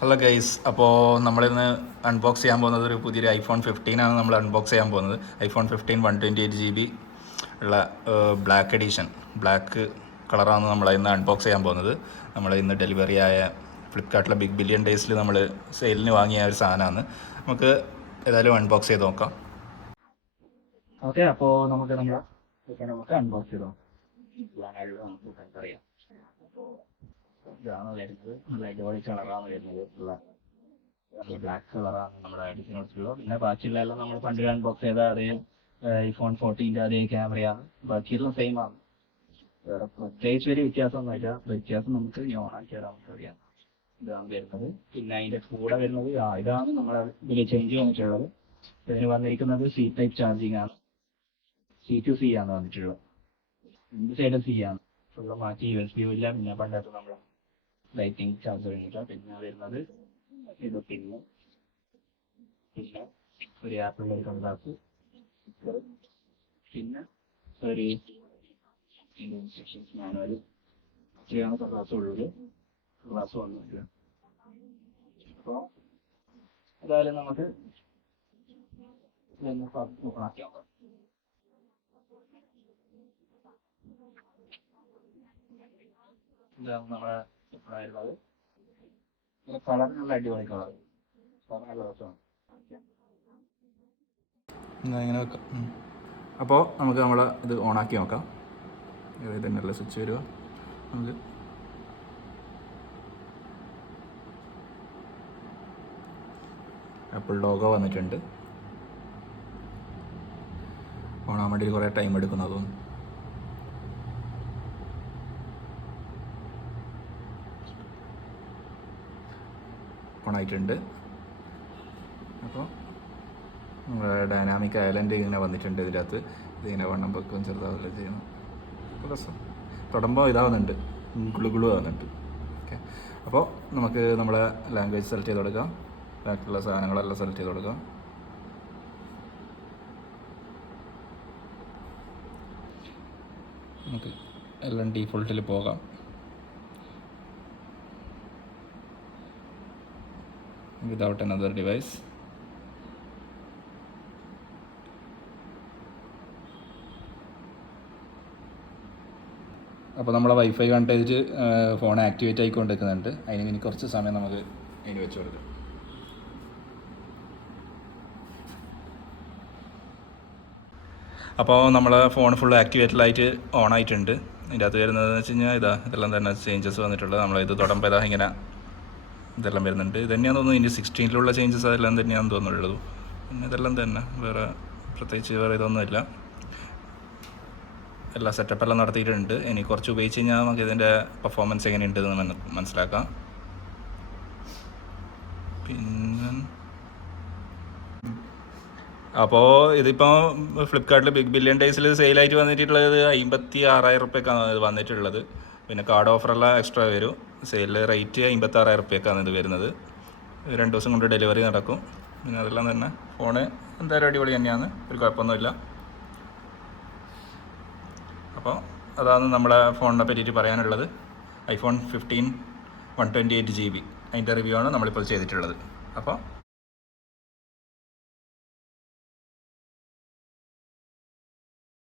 Hello guys, അപ്പോൾ നമ്മളിന്ന് unbox ചെയ്യാൻ പോകുന്നത് ഒരു പുതിയൊരു ഐഫോൺ 15 ആണ് നമ്മൾ അൺബോക്സ് ചെയ്യാൻ പോകുന്നത്. ഐഫോൺ 15 128 GB ഉള്ള ബ്ലാക്ക് എഡീഷൻ, ബ്ലാക്ക് കളറാണ് നമ്മൾ ഇന്ന് അൺബോക്സ് ചെയ്യാൻ പോകുന്നത്. നമ്മൾ ഇന്ന് ഡെലിവറി ആയ ഫ്ലിപ്കാർട്ടിലെ ബിഗ് ബില്യൺ ഡേയ്സിൽ നമ്മൾ സെയിലിന് വാങ്ങിയ ഒരു സാധനമാണ്. നമുക്ക് ഏതായാലും അൺബോക്സ് ചെയ്ത് നോക്കാം. ഓക്കെ, അപ്പോൾ നമുക്ക് അൺബോക്സ് ചെയ്ത് നോക്കാം. അറിയാം, ഇതാണ് വരുന്നത്. നല്ല അടിപൊളി കളറാണ് വരുന്നത്. ബ്ലാക്ക് കളറാണ് നമ്മുടെ എഡിഷനോട്സുള്ളത്. പിന്നെ ബാക്കിയുള്ള എല്ലാം നമ്മൾ പണ്ട് അൺബോക്സ് ചെയ്ത അതേ ഐഫോൺ 14 അതേ ക്യാമറയാണ്. ബാക്കിയെല്ലാം സെയിം ആണ്. വേറെ പ്രത്യേകിച്ച് വലിയ വ്യത്യാസമൊന്നുമില്ല. വ്യത്യാസം നമുക്ക് ഓണാക്കിയാൽ നമുക്ക് അറിയാം. ഇതാണ് വരുന്നത്. പിന്നെ അതിന്റെ കൂടെ വരുന്നത് ഇതാണ് നമ്മളെ ഇതിൽ ചേഞ്ച് വന്നിട്ടുള്ളത്. ഇതിന് വന്നിരിക്കുന്നത് സി ടൈപ്പ് ചാർജിങ് ആണ്. C2C ആണ് വന്നിട്ടുള്ളത്. രണ്ട് സൈഡും C ആണ്. ഫുള്ള് മാറ്റി USB ഇല്ല. പിന്നെ പണ്ടത്തെ നമ്മൾ ലൈറ്റിംഗ് ചാർജർ കഴിഞ്ഞിട്ട് പിന്നെ വരുന്നത് ഇത്. പിന്നെ ഒരു ആപ്പിളിൻ്റെ ഒരു കണ്ടാസ്, പിന്നെ ഒരു ഇൻസ്ട്രക്ഷൻസ് മാനുവൽ, ഇത്രയാണ് ക്ലാസ് ഉള്ളത്. ക്ലാസ് വന്നിട്ടില്ല. അപ്പോൾ എന്തായാലും നമുക്ക് ഇതൊന്ന് ഓപ്പണാക്കി നോക്കാം. ഇതാണ് നമ്മുടെ എപ്പോഴായിരുന്നത്. കളർ നല്ല അടിപൊളി കളർ, നല്ല രസമാണ്. ഇങ്ങനെ വെക്കാം. അപ്പോൾ നമുക്ക് നമ്മൾ ഇത് ഓണാക്കി നോക്കാം. ഇത് തന്നെയല്ല സ്വിച്ച് വരിക. നമുക്ക് ആപ്പിൾ ലോഗോ വന്നിട്ടുണ്ട്. ഓണാൻ വേണ്ടി കുറേ ടൈം എടുക്കും തോന്നുന്നു. ഓണായിട്ടുണ്ട്. അപ്പോൾ ഡൈനാമിക് ഐലൻഡ് ഇങ്ങനെ വന്നിട്ടുണ്ട്. ഇതിനകത്ത് ഇതിങ്ങനെ വണ്ണം വെക്കും, ചെറുതാവില്ല ചെയ്യണം. രസം. തൊടുമ്പോൾ ഇതാവുന്നുണ്ട്, ഗുളു ആവുന്നുണ്ട്. ഓക്കെ, അപ്പോൾ നമുക്ക് നമ്മളെ ലാംഗ്വേജ് സെലക്ട് ചെയ്ത് കൊടുക്കാം. ബാക്കിയുള്ള സാധനങ്ങളെല്ലാം സെലക്ട് ചെയ്ത് കൊടുക്കാം. നമുക്ക് എല്ലാം ഡീഫോൾട്ടിൽ പോകാം. without another device. അപ്പോൾ നമ്മളെ വൈഫൈ കണക്ട് ചെയ്തിട്ട് ഫോൺ ആക്ടിവേറ്റ് ആയിക്കൊണ്ടിരിക്കുന്നുണ്ട്. അതിന് ഇനി കുറച്ച് സമയം നമുക്ക് അതിന് വെച്ച് കൊടുക്കാം. അപ്പോൾ നമ്മളെ ഫോൺ ഫുൾ ആക്ടിവേറ്റഡായിട്ട് ഓൺ ആയിട്ടുണ്ട്. ഇതിൻ്റെ അകത്ത് വരുന്നതെന്ന് വെച്ച് കഴിഞ്ഞാൽ ഇതെല്ലാം തന്നെ ചേഞ്ചസ് വന്നിട്ടുള്ളത്. നമ്മളിത് തൊടുമ്പോൾ ഇങ്ങനെ ഇതെല്ലാം വരുന്നുണ്ട്. ഇത് തന്നെയാണെന്ന് തോന്നുന്നു. ഇനി 16 ചേഞ്ചസ് അതെല്ലാം തന്നെയാണെന്ന് തോന്നുന്നുള്ളത്. പിന്നെ ഇതെല്ലാം തന്നെ, വേറെ പ്രത്യേകിച്ച് വേറെ ഇതൊന്നുമില്ല. എല്ലാ സെറ്റപ്പെല്ലാം നടത്തിയിട്ടുണ്ട്. ഇനി കുറച്ച് ഉപയോഗിച്ച് കഴിഞ്ഞാൽ നമുക്ക് ഇതിൻ്റെ പെർഫോമൻസ് എങ്ങനെയുണ്ടെന്ന് മനസ്സിലാക്കാം. പിന്നെ അപ്പോൾ ഇതിപ്പോൾ ഫ്ലിപ്കാർട്ടിൽ ബിഗ് ബില്യൺ ഡേയ്സിൽ സെയിലായിട്ട് വന്നിട്ടുള്ളത് 56,000 റുപ്യക്കാണ് വന്നിട്ടുള്ളത്. പിന്നെ കാർഡ് ഓഫറെല്ലാം എക്സ്ട്രാ വരും. സെയിൽ റേറ്റ് 56,000 റുപ്യക്കാണ് ഇത് വരുന്നത്. 2 ദിവസം കൊണ്ട് ഡെലിവറി നടക്കും. പിന്നെ അതെല്ലാം തന്നെ ഫോണ് എന്തായാലും അടിപൊളി തന്നെയാണ്, ഒരു കുഴപ്പമൊന്നുമില്ല. അപ്പോൾ അതാണ് നമ്മളെ ഫോണിനെ പറ്റിയിട്ട് പറയാനുള്ളത്. ഐഫോൺ 15 128 GB അതിൻ്റെ റിവ്യൂ ആണ് നമ്മളിപ്പോൾ ചെയ്തിട്ടുള്ളത്. അപ്പോൾ